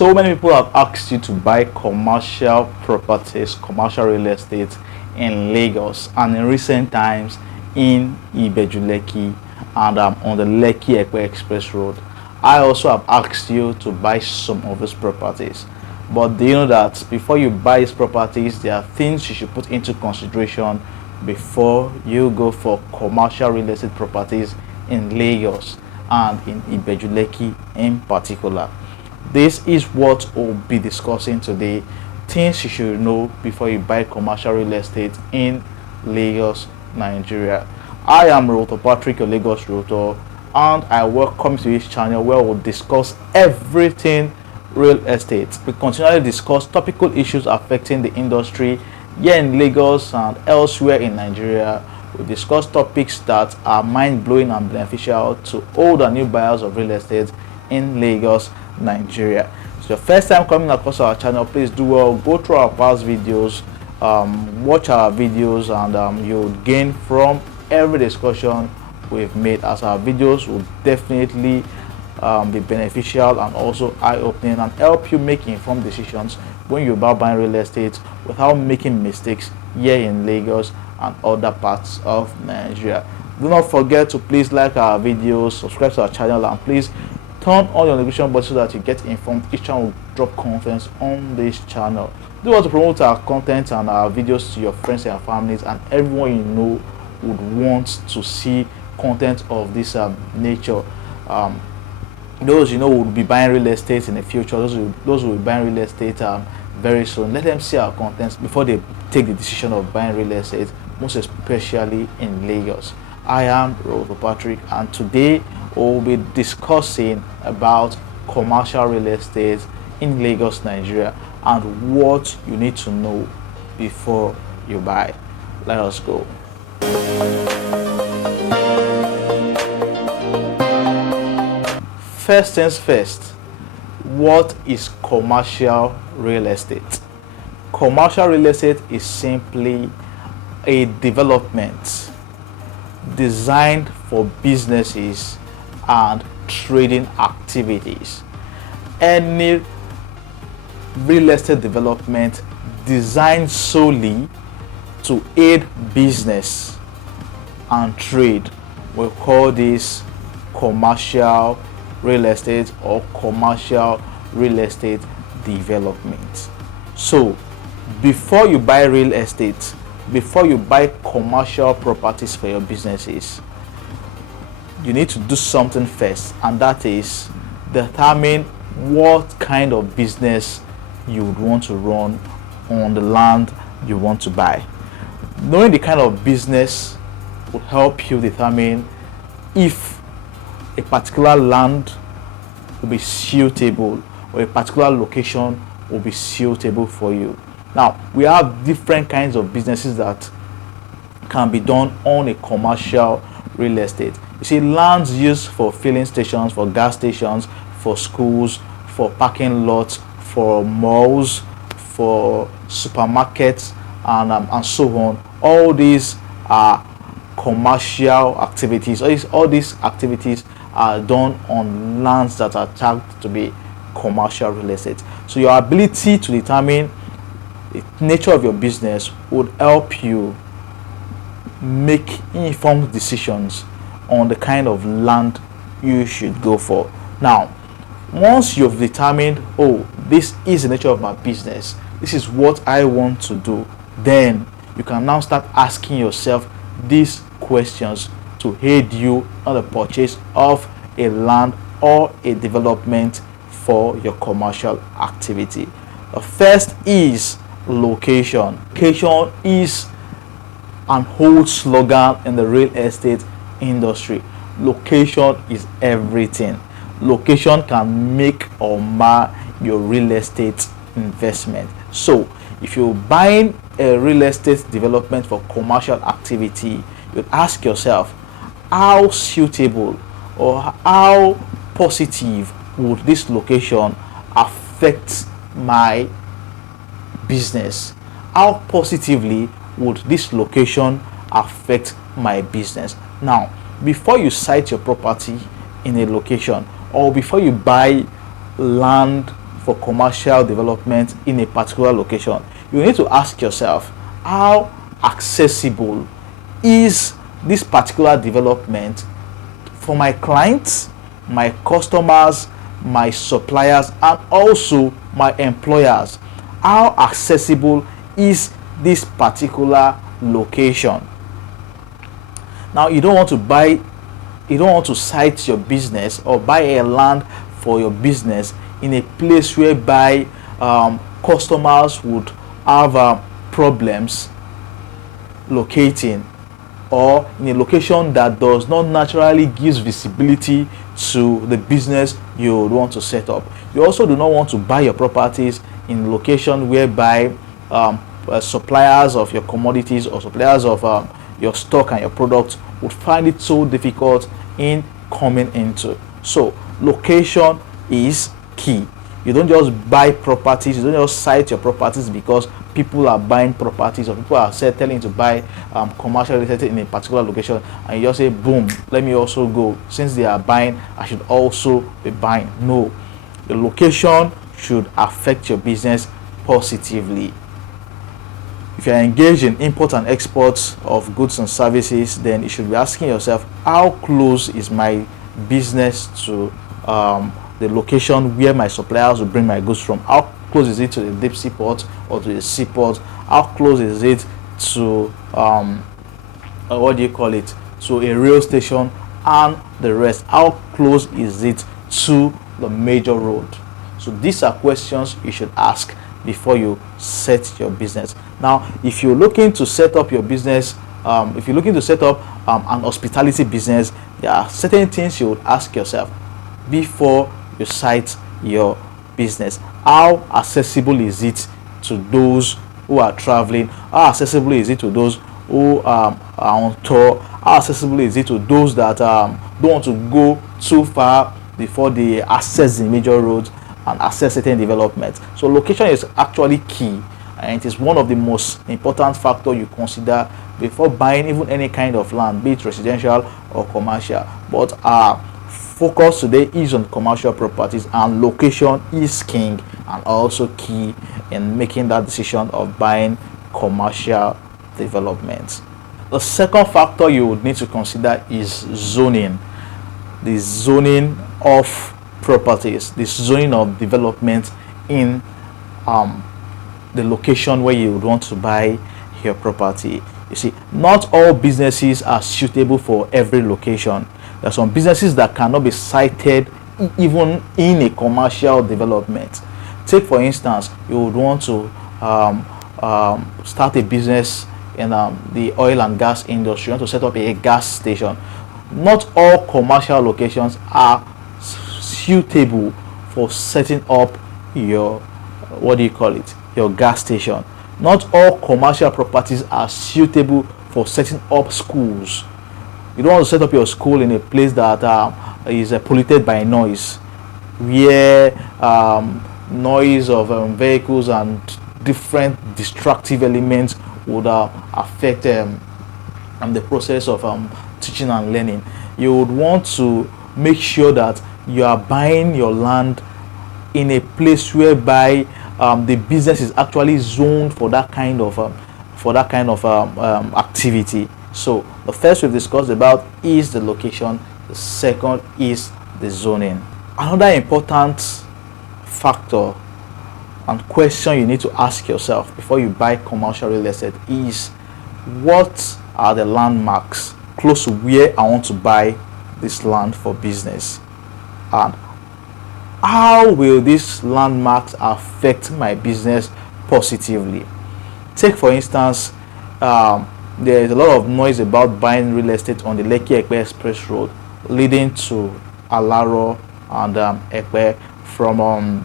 So many people have asked you to buy commercial properties, commercial real estate in Lagos and in recent times in Ibeju-Lekki and on the Lekki-epe Express Road. I also have asked you to buy some of these properties. But do you know that before you buy these properties, there are things you should put into consideration before you go for commercial real estate properties in Lagos and in Ibeju-Lekki in particular? This is what we'll be discussing today. Things you should know before you buy commercial real estate in Lagos, Nigeria. I am Realtor Patrick, your Lagos Realtor, and I welcome you to this channel where we'll discuss everything real estate. We continually discuss topical issues affecting the industry here in Lagos and elsewhere in Nigeria. We discuss topics that are mind-blowing and beneficial to old and new buyers of real estate in Lagos, Nigeria. If it's your first time coming across our channel, please do well, go through our past videos, watch our videos, and you'll gain from every discussion we've made, as our videos will definitely be beneficial and also eye-opening and help you make informed decisions when you're about buying real estate without making mistakes here in Lagos and other parts of Nigeria. Do not forget to please like our videos, subscribe to our channel, and please turn on your notification button so that you get informed each time we drop content on this channel. Do want to promote our content and our videos to your friends and families, and everyone you know would want to see content of this nature. Those you know will be buying real estate in the future, those will be buying real estate very soon. Let them see our contents before they take the decision of buying real estate, most especially in Lagos. I am Realtor Patrick, and today we'll be discussing about commercial real estate in Lagos, Nigeria, and what you need to know before you buy. Let us go. First things first, what is commercial real estate? Commercial real estate is simply a development designed for businesses and trading activities. Any real estate development designed solely to aid business and trade, we call this commercial real estate or commercial real estate development. So before you buy real estate, before you buy commercial properties for your businesses, you need to do something first, and that is determine what kind of business you would want to run on the land you want to buy. Knowing the kind of business will help you determine if a particular land will be suitable or a particular location will be suitable for you. Now, we have different kinds of businesses that can be done on a commercial real estate. You see, lands used for filling stations, for gas stations, for schools, for parking lots, for malls, for supermarkets, and so on. All these are commercial activities. All these activities are done on lands that are tagged to be commercial real estate. So your ability to determine the nature of your business would help you make informed decisions on the kind of land you should go for. Now, once you've determined, oh, this is the nature of my business, this is what I want to do, then you can now start asking yourself these questions to aid you on the purchase of a land or a development for your commercial activity. The first is location. Location is an old slogan in the real estate industry. Location is everything. Location can make or mar your real estate investment. So if you're buying a real estate development for commercial activity, you'd ask yourself, how suitable or how positive would this location affect my business? How positively would this location affect my business? Now, before you site your property in a location, or before you buy land for commercial development in a particular location, you need to ask yourself, how accessible is this particular development for my clients, my customers, my suppliers, and also my employers? How accessible is this particular location? Now, you don't want to site your business or buy a land for your business in a place whereby customers would have problems locating, or in a location that does not naturally give visibility to the business you would want to set up. You also do not want to buy your properties in location whereby suppliers of your commodities or suppliers of your stock and your products would find it so difficult in coming into. So location is key. You don't just buy properties, you don't just site your properties because people are buying properties or people are telling you to buy commercial real estate in a particular location, and you just say, boom, let me also go. Since they are buying, I should also be buying. No, the location should affect your business positively. If you are engaged in import and export of goods and services, then you should be asking yourself, how close is my business to the location where my suppliers will bring my goods from? How close is it to the deep sea port or to the seaport? How close is it to what do you call it, to a rail station and the rest? How close is it to the major road? So these are questions you should ask before you set your business. Now, if you're looking to set up your business, if you're looking to set up an hospitality business, there are certain things you would ask yourself before you site your business. How accessible is it to those who are traveling? How accessible is it to those who are on tour? How accessible is it to those that don't want to go too far before they access the major roads and access certain developments? So location is actually key, and it is one of the most important factors you consider before buying even any kind of land, be it residential or commercial. But focus today is on commercial properties, and location is king and also key in making that decision of buying commercial developments. The second factor you would need to consider is zoning. The zoning of properties, the zoning of development in the location where you would want to buy your property. You see, not all businesses are suitable for every location. There are some businesses that cannot be sited even in a commercial development. Take for instance, you would want to start a business in the oil and gas industry. You want to set up a gas station. Not all commercial locations are suitable for setting up your, what do you call it, your gas station. Not all commercial properties are suitable for setting up schools. You don't want to set up your school in a place that is polluted by noise, where noise of vehicles and different destructive elements would affect the process of teaching and learning. You would want to make sure that you are buying your land in a place whereby the business is actually zoned for that kind of activity. So the first we've discussed about is the location. The second is the zoning. Another important factor and question you need to ask yourself before you buy commercial real estate is, what are the landmarks close to where I want to buy this land for business, and how will these landmarks affect my business positively? Take for instance, there is a lot of noise about buying real estate on the Lekki-epe express road leading to Alaro and Epe, from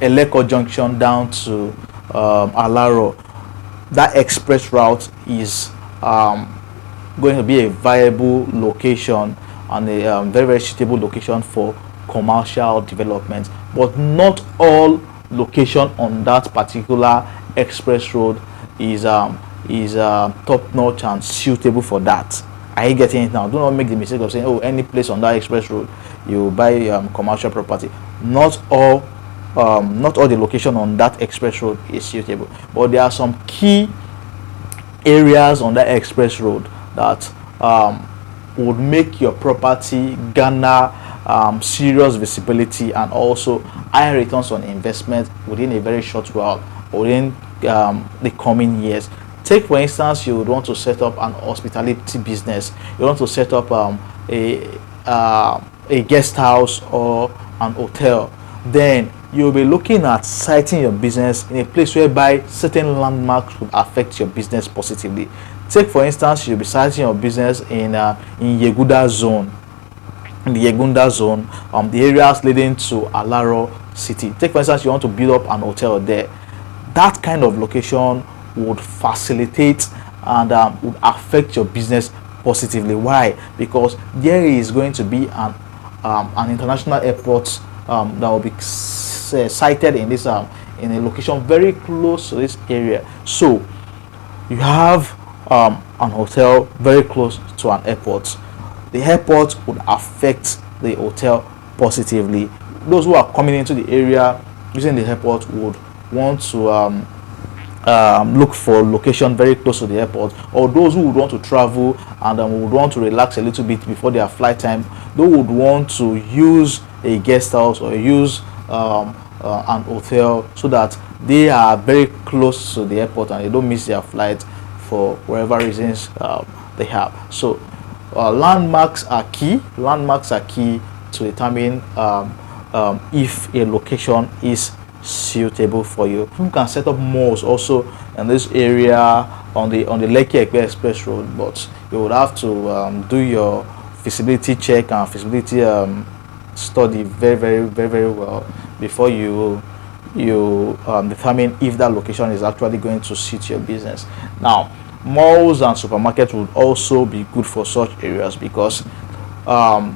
Eleko Junction down to Alaro. That express route is going to be a viable location and a very, very suitable location for commercial development. But not all location on that particular express road is top-notch and suitable for that. Are you getting it now? Do not make the mistake of saying, oh, any place on that express road you buy commercial property. Not all not all the location on that express road is suitable, but there are some key areas on that express road that would make your property garner serious visibility and also high returns on investment within a very short while, within the coming years. Take for instance, you would want to set up an hospitality business. You want to set up a guest house or an hotel. Then you'll be looking at siting your business in a place whereby certain landmarks would affect your business positively. Take for instance, you'll be siting your business in Yegunda zone, in the Yegunda zone, the areas leading to Alaro city. Take for instance, you want to build up an hotel there. That kind of location would facilitate and would affect your business positively. Why? Because there is going to be an international airport that will be sited in this in a location very close to this area. So you have an hotel very close to an airport. The airport would affect the hotel positively. Those who are coming into the area using the airport would want to look for location very close to the airport, or those who would want to travel and would want to relax a little bit before their flight time, they would want to use a guest house or use an hotel so that they are very close to the airport and they don't miss their flight for whatever reasons they have. So landmarks are key. Landmarks are key to determine if a location is suitable for you. You can set up malls also in this area on the Lekki-epe express road, but you would have to do your feasibility check and feasibility study very well before you determine if that location is actually going to suit your business. Now, malls and supermarkets would also be good for such areas because that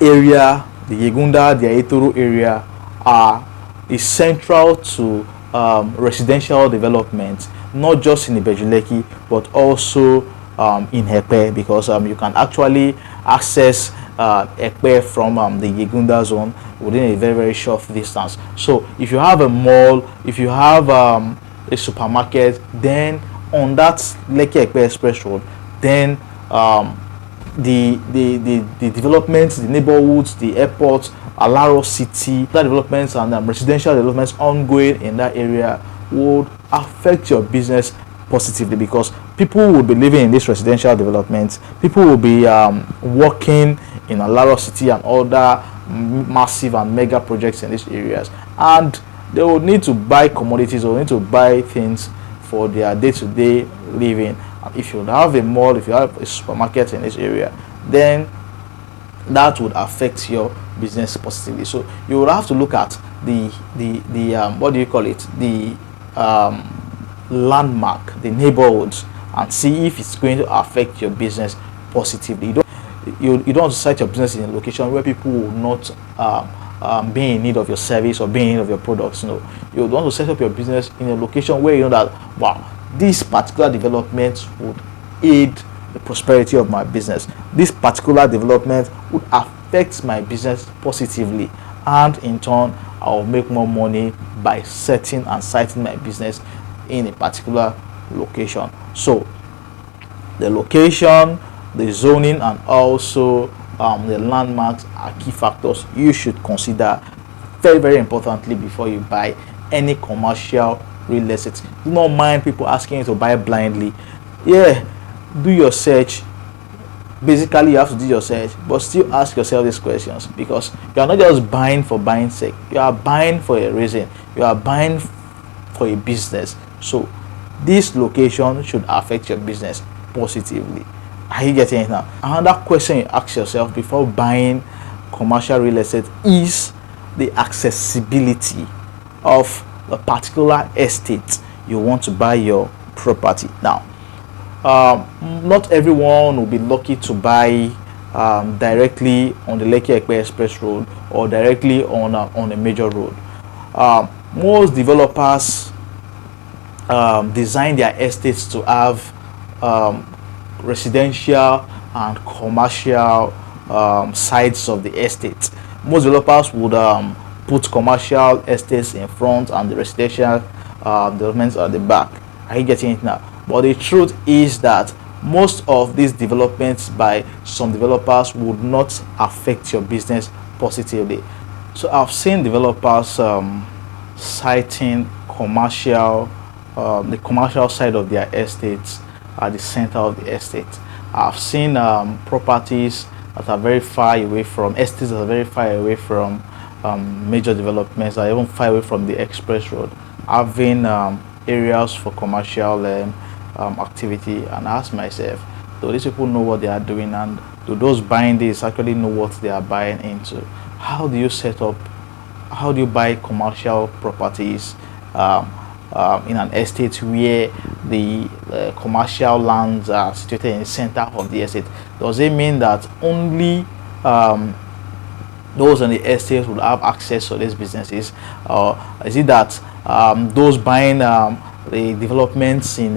area, the Yegunda, the Aitoro area, is central to residential development, not just in Ibeju-Lekki but also in Epe, because you can actually access Epe from the Yegunda zone within a very short distance. So if you have a mall, if you have a supermarket, then on that Lekki-epe express road, then the developments, the neighborhoods, the airports, Alaro city, that developments and residential developments ongoing in that area would affect your business positively, because people will be living in this residential developments, people will be working in Alaro city and other massive and mega projects in these areas, and they will need to buy commodities or need to buy things for their day-to-day living. If you have a mall, if you have a supermarket in this area, then that would affect your business positively. So you will have to look at the what do you call it, the landmark, the neighborhoods, and see if it's going to affect your business positively. You don't want to site your business in a location where people will not be in need of your service or be in need of your products. No, you want to set up your business in a location where you know that, wow, this particular development would aid the prosperity of my business. This particular development would affect my business positively, and in turn I'll make more money by setting and siting my business in a particular location. So the location, the zoning, and also the landmarks are key factors you should consider very importantly before you buy any commercial real estate. Do not mind people asking you to buy blindly. Yeah, do your search. Basically, you have to do your search, but still ask yourself these questions, because you are not just buying for buying sake. You are buying for a reason. You are buying for a business. So this location should affect your business positively. Are you getting it now? Another question you ask yourself before buying commercial real estate is the accessibility of a particular estate you want to buy your property. Now, not everyone will be lucky to buy directly on the Lekki-epe express road or directly on a major road. Most developers design their estates to have residential and commercial sides of the estate. Most developers would put commercial estates in front and the residential developments at the back. Are you getting it now? But the truth is that most of these developments by some developers would not affect your business positively. So I've seen developers citing the commercial side of their estates at the center of the estate. I've seen properties that are very far away from estates that are very far away from major developments, that are even far away from the express road, having areas for commercial activity. And I ask myself, do these people know what they are doing, and do those buying this actually know what they are buying into? How do you set up, how do you buy commercial properties in an estate where the commercial lands are situated in the center of the estate? Does it mean that only those on the estate will have access to these businesses, or is it that those buying the developments in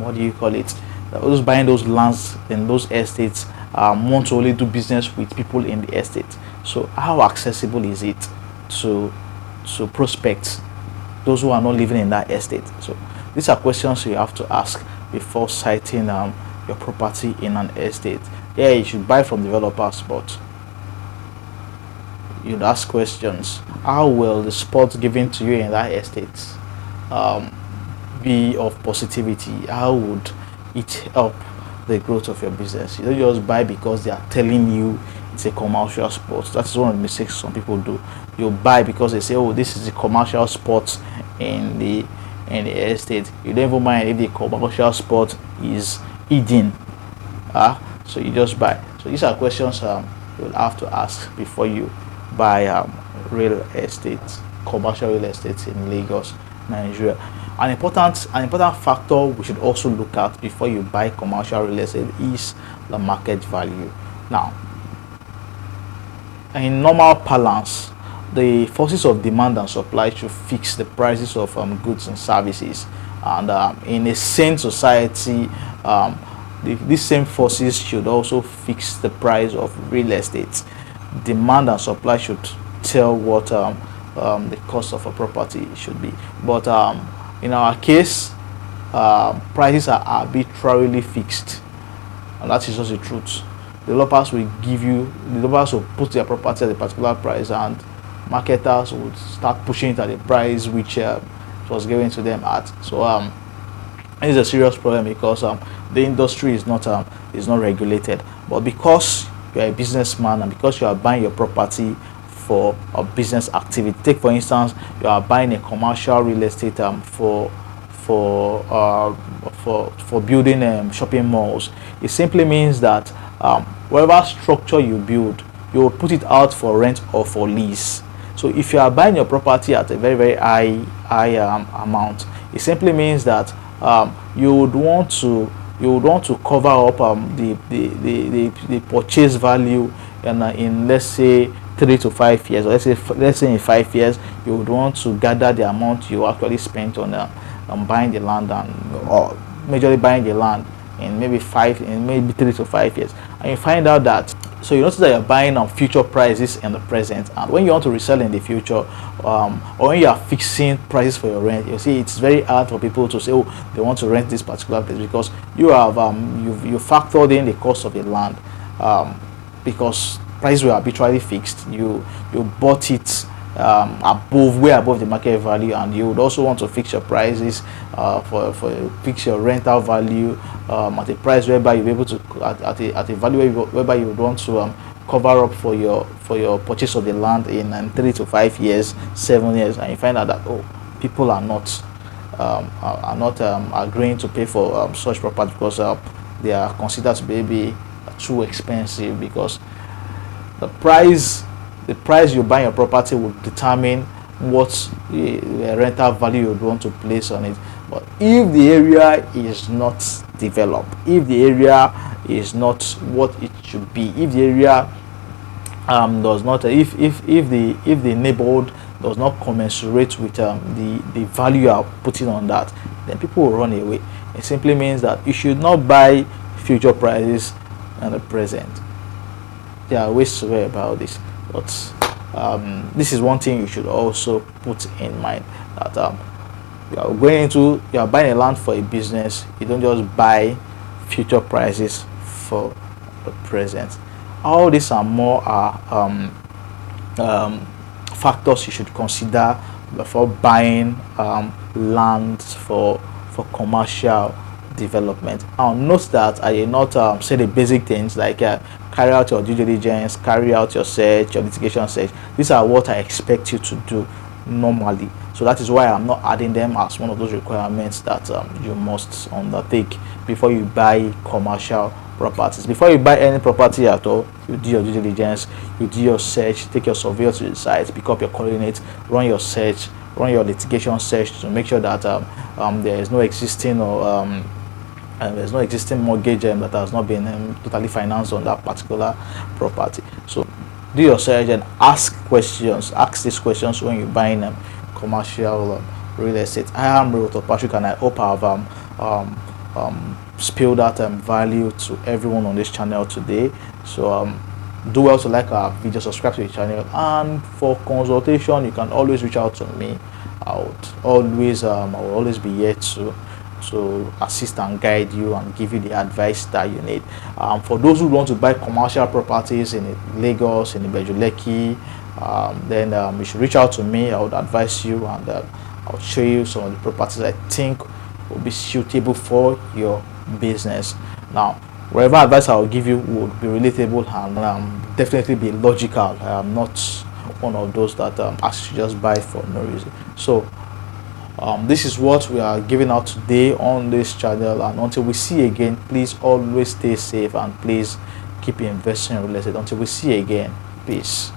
what do you call it, those buying those lands in those estates want to only do business with people in the estate? So how accessible is it to prospects, those who are not living in that estate? So these are questions you have to ask before citing your property in an estate. Yeah, you should buy from developers, but you'd ask questions. How will the spot given to you in that estate be of positivity? How would it help the growth of your business? You don't just buy because they are telling you it's a commercial spot. That's one of the mistakes some people do. You buy because they say, oh, this is a commercial spot in the estate. You don't even mind if the commercial spot is hidden. So you just buy. So these are questions you'll have to ask before you buy real estate, commercial real estate in Lagos, Nigeria. An important factor we should also look at before you buy commercial real estate is the market value. Now, in normal parlance, the forces of demand and supply should fix the prices of goods and services. And in a sane society, these same forces should also fix the price of real estate. Demand and supply should tell what the cost of a property should be. But in our case, prices are arbitrarily fixed, and that is just the truth. Developers will put their property at a particular price, and marketers would start pushing it at a price which it was given to them at. So it is a serious problem because the industry is not regulated. But because you are a businessman and because you are buying your property for a business activity, take for instance, you are buying a commercial real estate for building shopping malls. It simply means that whatever structure you build, you will put it out for rent or for lease. So if you are buying your property at a very, very high amount, it simply means that you would want to cover up the purchase value in let's say 3 to 5 years, or let's say in 5 years, you would want to gather the amount you actually spent on buying the land, or majorly buying the land in maybe 3 to 5 years, and you find out that, so you notice that you're buying on future prices in the present, and when you want to resell in the future, or when you are fixing prices for your rent, you see it's very hard for people to say, oh, they want to rent this particular place, because you have you factored in the cost of the land, because prices were arbitrarily fixed. You bought it way above the market value, and you would also want to fix your prices fix your rental value at a price whereby you'll be able to at a value whereby you would want to cover up for your purchase of the land in 3 to 5 years, 7 years, and you find out that, oh, people are not agreeing to pay for such property because they are considered to be too expensive, because the price you buy your property will determine what rental value you would want to place on it. But if the area is not developed, if the area is not what it should be, if the area does not, if the neighborhood does not commensurate with the value you are putting on that, then people will run away. It simply means that you should not buy future prices in the present. There are ways to worry about this, but This is one thing you should also put in mind, that you are buying a land for a business. You don't just buy future prices for the present. All these are more factors you should consider before buying land for commercial development. Now note that I did not say the basic things like carry out your due diligence, carry out your search, your litigation search. These are what I expect you to do normally. So that is why I'm not adding them as one of those requirements that you must undertake before you buy commercial properties. Before you buy any property at all, you do your due diligence, you do your search, take your surveyor to the site, pick up your coordinates, run your search, run your litigation search to make sure that there is no existing there's no existing mortgage that has not been totally financed on that particular property. So do your search and ask questions. Ask these questions when you're buying commercial real estate. I am Realtor Patrick, and I hope I've spilled that value to everyone on this channel today. So do well to like our video, subscribe to the channel, and for consultation you can always reach out to me. I will always be here to assist and guide you and give you the advice that you need. For those who want to buy commercial properties in Lagos, in Ibeju-Lekki, then you should reach out to me. I would advise you, and I'll show you some of the properties I think will be suitable for your business. Now, whatever advice I will give you would be relatable and definitely be logical. I am not one of those that ask you just buy for no reason. So this is what we are giving out today on this channel, and until we see again, please always stay safe and please keep investing in real estate. Until we see again, peace.